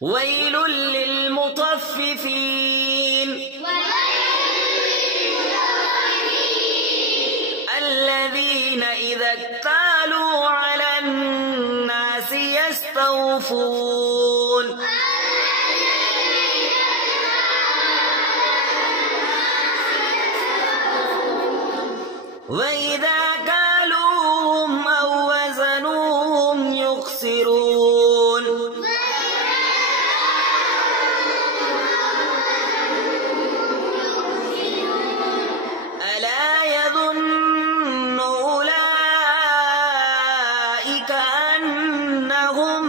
ويل للمطففين الذين إذا اكتالوا على الناس يستوفون وإذا كالوهم أو وزنوهم يخسرون ألا يظن أولئك أنهم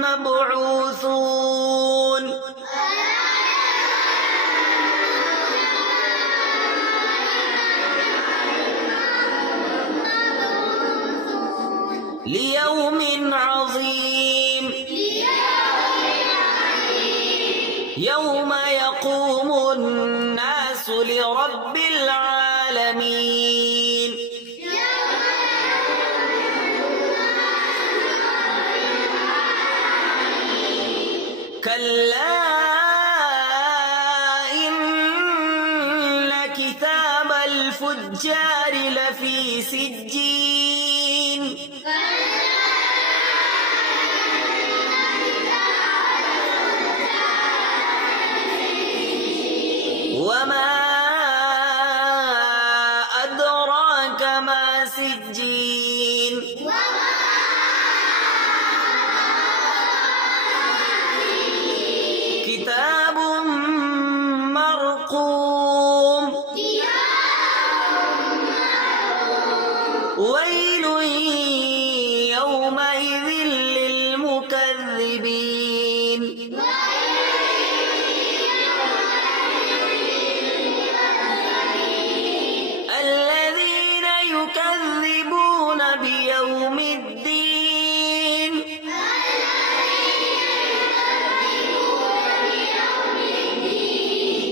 مبعوثون ليوم عظيم يوم يقوم الناس لرب العالمين كلا إن كتاب الفجار لفي سجين وما أدراك ما سجين كتاب مرقوم ويل يومئذ للمكذبين الذين يكذبون بيوم الدين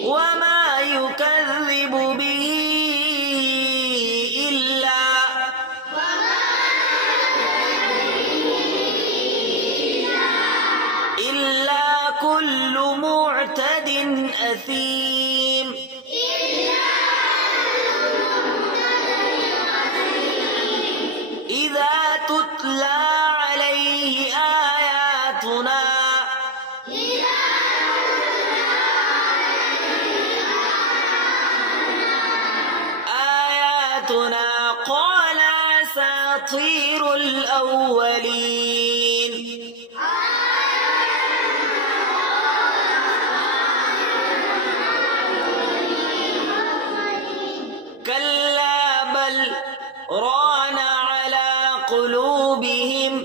وما يكذب به إلا كل معتد أثيم إذا تتلى عليه آياتنا قال أساطير الأولين كلا بل ران على قلوبهم